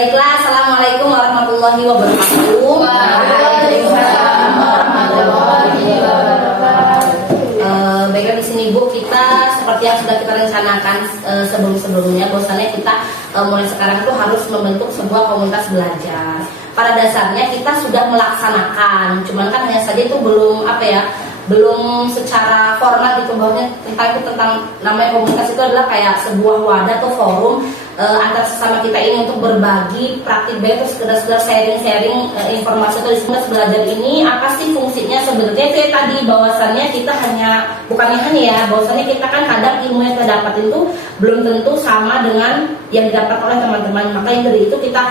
Baiklah, assalamualaikum warahmatullahi wabarakatuh. Waalaikumsalam warahmatullahi wabarakatuh. Baiklah, di sini Bu, kita seperti yang sudah kita rencanakan sebelum-sebelumnya, bahwasannya kita mulai sekarang itu harus membentuk sebuah komunitas belajar. Pada dasarnya kita sudah melaksanakan, cuman kan hanya saja itu belum belum secara formal gitu, bahwa tentang namanya komunitas itu adalah kayak sebuah wadah atau forum antar sesama kita ini untuk berbagi praktik baik, terus sekedar sharing informasi atau diskusi belajar ini apa sih fungsinya sebenarnya. Itu ya tadi bahwasannya kita bahwasannya kita kan kadang ilmu yang kita dapat itu belum tentu sama dengan yang didapat oleh teman-teman. Makanya dari itu kita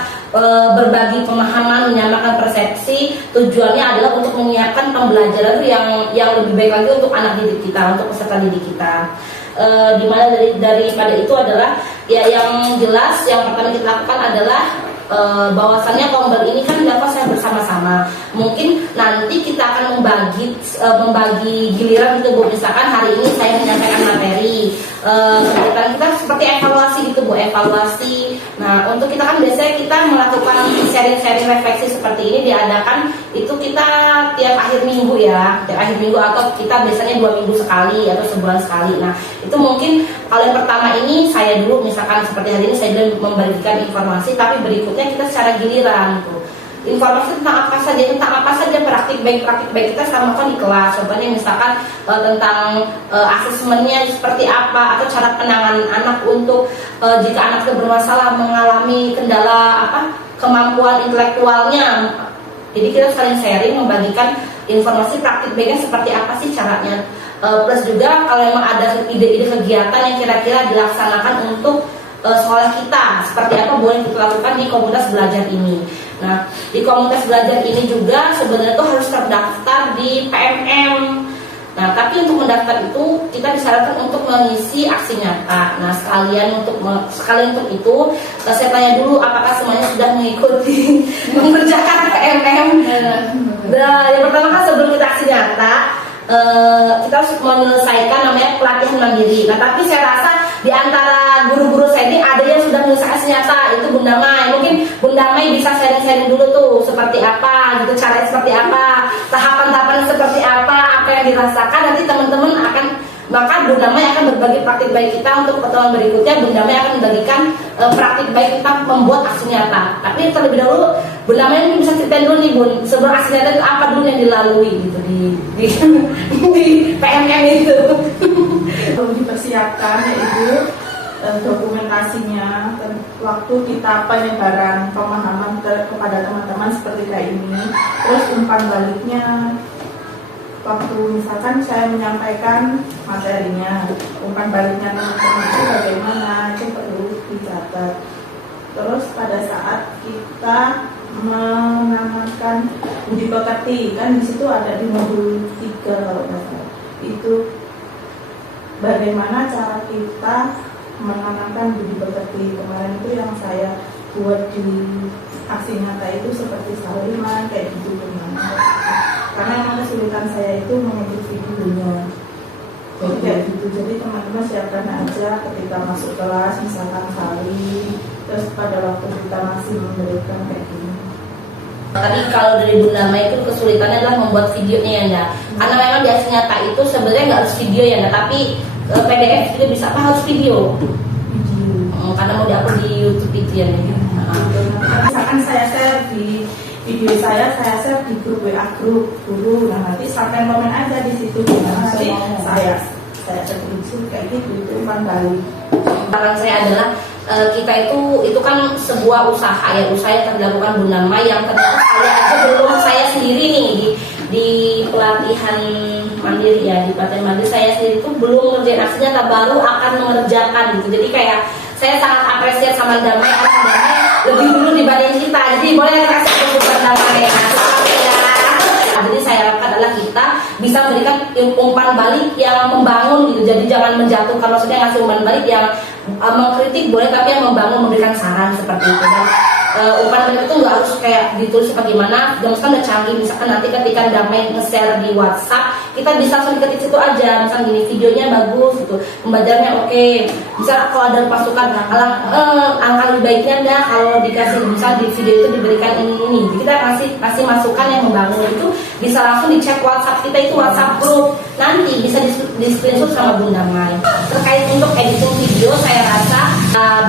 berbagi pemahaman, menyamakan persepsi. Tujuannya adalah untuk menyiapkan pembelajaran yang lebih baik lagi untuk anak didik kita, untuk peserta didik kita. Dimana daripada itu adalah ya, yang jelas yang pertama kita lakukan adalah bahwasannya Komber ini kan dapat saya bersama-sama. Mungkin nanti kita akan membagi giliran gitu Bu. Misalkan hari ini saya menyampaikan materi, kita seperti evaluasi gitu Bu, evaluasi. Nah, untuk kita kan biasanya kita melakukan sharing refleksi seperti ini diadakan itu kita tiap akhir minggu atau kita biasanya 2 minggu sekali atau sebulan sekali. Nah, itu mungkin kalau yang pertama ini saya dulu, misalkan seperti hari ini saya belum membagikan informasi, tapi berikutnya kita secara giliran tuh. Informasi tentang apa saja praktik baik kita samakan di kelas. Contohnya misalkan tentang asesmennya seperti apa, atau cara penanganan anak untuk jika anak itu bermasalah, mengalami kendala kemampuan intelektualnya. Jadi kita saling sharing, membagikan informasi praktik baiknya seperti apa sih caranya. Plus juga kalau memang ada ide-ide kegiatan yang kira-kira dilaksanakan untuk sekolah kita, seperti apa boleh kita lakukan di komunitas belajar ini. Nah, di komunitas belajar ini juga sebenarnya itu harus terdaftar di PMM. Nah, tapi untuk mendaftar itu kita disarankan untuk mengisi aksi nyata. Nah, sekalian untuk itu saya tanya dulu apakah semuanya sudah mengikuti mengerjakan PMM. Nah, yang pertama kan sebelum kita aksi nyata, kita harus menyelesaikan namanya pelatihan mandiri. Nah, tapi saya rasa di antara guru-guru saya ini ada yang sudah menyelesaikan nyata, itu Bunda Mai. Mungkin Bunda Mai bisa sharing dulu tuh seperti apa gitu, caranya seperti apa, tahapan-tahapan seperti apa yang dirasakan. Nanti teman-teman maka Bunda Mai akan berbagi praktik baik kita. Untuk pertemuan berikutnya Bunda Mai akan membagikan praktik baik kita membuat aksi nyata. Tapi terlebih dahulu Bunda Mai mungkin bisa ceritain dulu nih Bun, sebelum aksi nyata itu apa dulu yang dilalui gitu di PMM itu. Belum dipersiapkan yaitu dokumentasinya, waktu kita penyebaran pemahaman kepada teman-teman seperti kayak ini. Terus umpan baliknya, waktu misalkan saya menyampaikan materinya, umpan baliknya teman-teman itu bagaimana, itu perlu dicatat. Terus pada saat kita mengamankan budi pekerti, kan di situ ada di modul 3 kalau nggak salah, itu bagaimana cara kita menanamkan budi pekerti. Kemarin itu yang saya buat di aksi nyata itu seperti saliman kayak gitu, karena memang kesulitan saya itu mengedit videonya. Jadi kayak gitu, jadi teman-teman siapkan aja ketika masuk kelas misalkan salin, terus pada waktu kita masih memberikan kayak gini. Tadi kalau dari Bunda Mai itu kesulitannya adalah membuat videonya ya Nda. Karena memang di aksi nyata itu sebenarnya nggak harus video ya Nda, tapi PDF juga bisa, harus video. Karena mau diupload di YouTube itu ya Nda. Misalkan saya share di video saya share di grup WA grup guru, nah nanti sampai komen aja di situ. Nah, nanti saya setuju kayak gitu, itu umpan balik. Saran saya adalah kita itu kan sebuah usaha yang dilakukan Bunda Mai, yang ternyata saya sendiri nih di pelatihan mandiri saya sendiri itu belum ngerjain aksinya, baru akan mengerjakan gitu. Jadi kayak saya sangat apresiasi sama Bunda Mai, karena Bunda Mai lebih dulu dibanding kita. Jadi boleh kita kasih tepuk Bunda Mai ya. Jadi saya harapkan adalah kita bisa memberikan umpan balik yang membangun gitu. Jadi jangan menjatuhkan, maksudnya ngasih umpan balik yang mengkritik boleh, tapi yang membangun, memberikan saran seperti itu. Dan umpan balik itu nggak harus kayak ditulis apa gimana. Misalkan udah canggih, misalkan nanti ketika Damai nge-share di WhatsApp, kita bisa langsung diketik situ aja. Misal gini, videonya bagus gitu, pembajarannya oke. Misal kalau ada pasukan angka lebih baiknya dah kalau dikasih, misal di video itu diberikan ini. Jadi kita kasih masukan yang membangun. Itu bisa langsung dicek WhatsApp kita, itu WhatsApp group. Nanti bisa di screenshot sama Bunda Mai. Terkait untuk editing video, saya rasa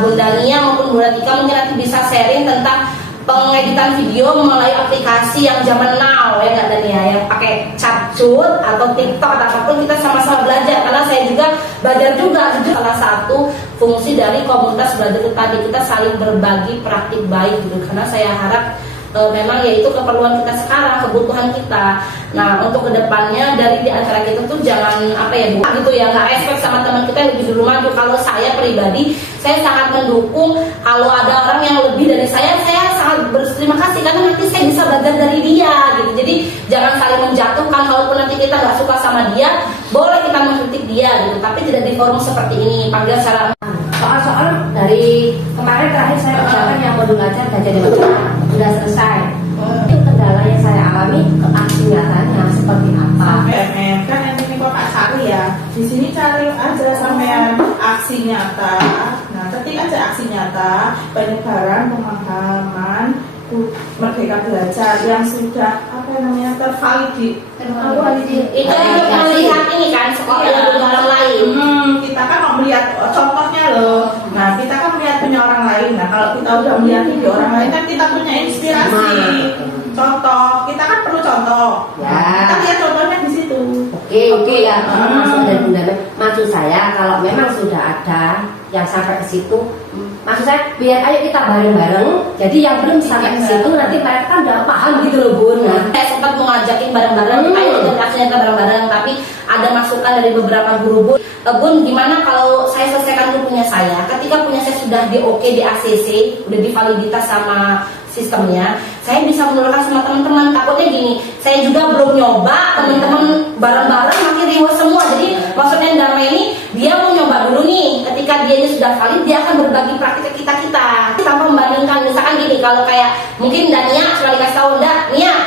Bunda Nia maupun Bunda Tika mungkin nanti bisa sharing tentang pengeditan video melalui aplikasi yang zaman now, ya nggak Dania, yang pakai CapCut atau TikTok atau apapun. Kita sama-sama belajar, karena saya juga belajar juga. Itu salah satu fungsi dari komunitas belajar itu tadi, kita saling berbagi praktik baik gitu. Karena saya harap memang ya itu keperluan kita sekarang, kebutuhan kita. Nah, untuk kedepannya dari di antara kita tuh jangan apa ya Bu, gitu ya, nggak respect sama teman kita yang lebih dulu maju. Kalau saya pribadi, saya sangat mendukung kalau ada orang yang lebih dari saya sangat berterima kasih, karena nanti saya bisa belajar dari dia gitu. Jadi jangan saling menjatuhkan. Kalaupun nanti kita nggak suka sama dia, boleh kita mengkritik dia gitu, tapi tidak di forum seperti ini, panggil secara soal dari kemarin terakhir saya ucapkan yang modul belajar gajah dewasa sudah selesai. Itu kendala yang saya alami, ke aksi nyatanya seperti apa? Kan yang ini kok Kak Sari ya. Di sini cari aja sampean aksi nyata. Nah, ketik aja aksi nyata penyebaran pemahaman Merdeka Belajar yang sudah tervalidi. itu untuk melihat ini kan sekolah yang orang lain. Kita kan mau melihat contohnya loh. Nah, kita kan melihat punya orang lain. Nah, kalau kita udah melihat video orang lain kan kita punya inspirasi. Contoh, kita kan perlu contoh. Ya. Kita lihat contohnya di situ. Oke ya. Maksud dari Bunda, maksud saya kalau memang sudah ada yang sampai ke situ, maksud saya biar ayo kita bareng-bareng. Jadi yang belum sampai ke situ nanti mereka kan udah paham gitu loh Bun. Saya sempat mau ngajakin bareng-bareng, ayo kita aksinya bareng-bareng, tapi ada masukan dari beberapa guru Bun, gimana kalau saya selesaikan dulu punya saya, ketika punya saya sudah di oke di ACC, udah divaliditas sama sistemnya, saya bisa menurunkan sama teman-teman. Takutnya gini, saya juga belum nyoba, teman-teman bareng-bareng makin riwah semua. Jadi maksudnya Damai ini dia mau nyoba dulu nih, ketika dia sudah valid dia akan berbagi praktik ke kita tanpa membandingkan. Misalkan gini, kalau kayak mungkin Dania cuma dikasih tahu,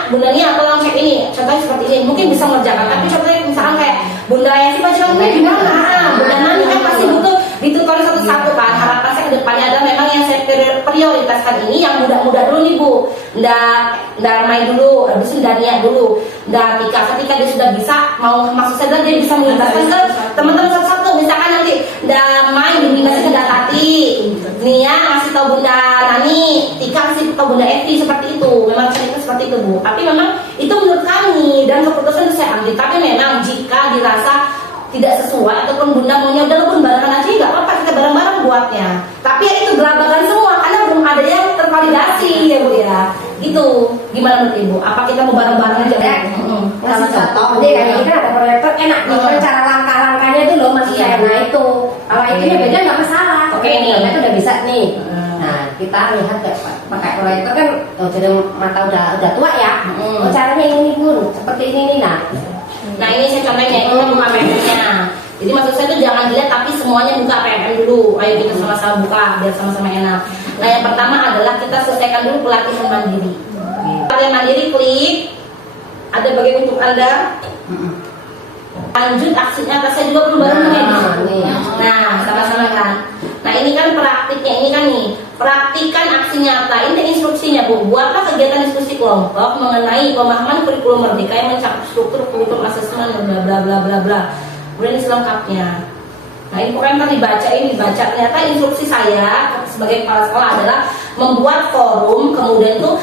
Bunda Nia tolong cek ini, contohnya seperti ini, mungkin bisa mengerjakan. Tapi contohnya misalkan kayak Bunda yang sih baca ini gimana, Bunda Nani kan pasti butuh ditutorin satu-satu kan. Harapan saya ke depannya adalah memang yang saya prioritaskan ini yang muda-muda dulu nih Bu. Nda Mai dulu, habis itu Dania dulu, Nda Tika. Ketika dia sudah bisa, mau maksud saya adalah dia bisa menjelaskan ke teman-teman satu-satu. Misalkan nanti Nda Mai dikasih ke Nda Tati, Nia ngasih tahu Bunda Nani, Tika ngasih tahu Bunda Evi, seperti itu. Memang cerita seperti itu Bu. Tapi memang itu menurut kami dan keputusan itu saya ambil. Tapi memang jika dirasa tidak sesuai ataupun Bunda maunya udah Bun barengan aja, nggak apa-apa, kita bareng-bareng buatnya. Tapi ya itu gelabakan semua karena belum ada yang tervalidasi ya Bu ya. Gitu. Gimana menurut Ibu? Apa kita mau bareng-bareng aja? Salah satu, jadi kayak ini kan ada proyektor enak nih, kan cara langkah-langkahnya itu loh maksud saya. Nah itu, kalau ini beda nggak masalah. Oke, nih. Itu udah bisa nih. Nah kita lihat pakai proyektor kan, jadi mata udah tua ya. Oh caranya ini Bun, seperti ini nih nah. Nah ini saya contohnya, ini kita buka PMM-nya. Jadi maksud saya itu jangan dilihat tapi semuanya buka PMM dulu. Ayo kita sama-sama buka biar sama-sama enak. Nah yang pertama adalah kita selesaikan dulu pelatihan mandiri. Pelatihan mandiri klik, ada bagian untuk Anda. Lanjut aksi nyata, saya juga belum baru Nah sama-sama kan. Nah ini kan praktiknya, ini kan nih praktikan aksi nyata. Ini instruksinya Bu, buatlah kegiatan diskusi kelompok mengenai pemahaman kurikulum merdeka yang mencakup struktur kurikulum asesmen bla bla bla bla bla. Kemudian selengkapnya. Nah ini pokoknya dibaca, ternyata instruksi saya sebagai kepala sekolah adalah membuat forum, kemudian tuh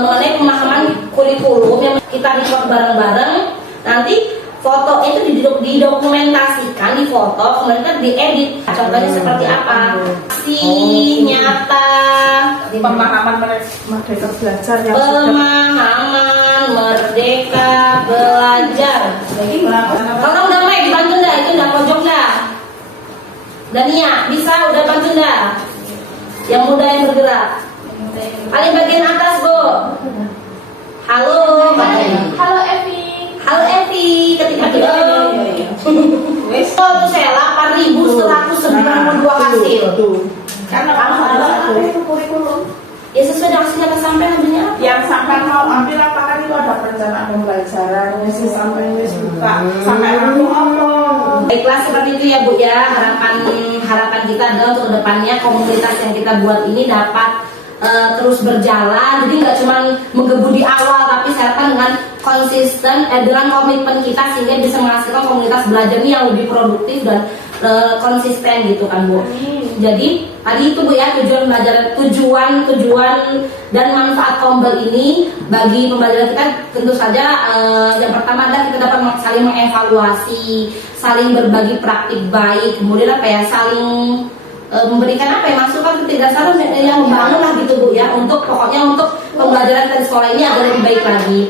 mengenai pemahaman kurikulum yang kita record bareng-bareng. Nanti foto itu didokumentasikan, difoto, kemudian diedit. Contohnya seperti apa? Aksi nyata Pemahaman Merdeka Belajar yang pemahaman Merdeka Belajar. Tolong Damai dibantu dah, itu udah pojok dah. Dania bisa udah bantu dah. Yang muda yang bergerak. Paling bagian atas Bu. Halo. Halo Evi. Halo Evi, ketika kita itu saya 8.192 hasil. Karena kamu itu kurikulum. Ya sesuai dengan hasilnya sampai ambilnya apa? Yang sampai mau ambil apakah itu ada perencanaan pembelajaran, ngisi sampai ngisi buka, sampai aku apa? Baiklah seperti itu ya Bu ya, harapan kita adalah untuk kedepannya komunitas yang kita buat ini dapat terus berjalan. Jadi nggak cuma menggebu di awal, tapi saya harapkan dengan konsisten dengan komitmen kita sehingga bisa menghasilkan komunitas belajar ini yang lebih produktif dan konsisten gitu kan Bu. Jadi tadi itu Bu ya, tujuan belajar, tujuan dan manfaat Kombel ini bagi pembelajaran kita tentu saja yang pertama adalah kita dapat saling mengevaluasi, saling berbagi praktik baik, kemudian apa ya, saling memberikan apa ya, masukan kecerdasan yang membangun lah gitu Bu ya, untuk pokoknya untuk pembelajaran kita di sekolah ini agar lebih baik lagi.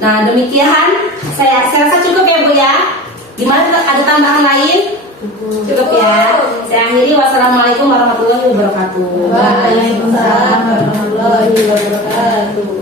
Nah demikian saya rasa cukup ya Bu ya. Gimana, ada tambahan lain? Cukup ya. Saya akhiri, wassalamualaikum warahmatullahi wabarakatuh. Waalaikumsalam warahmatullahi wabarakatuh.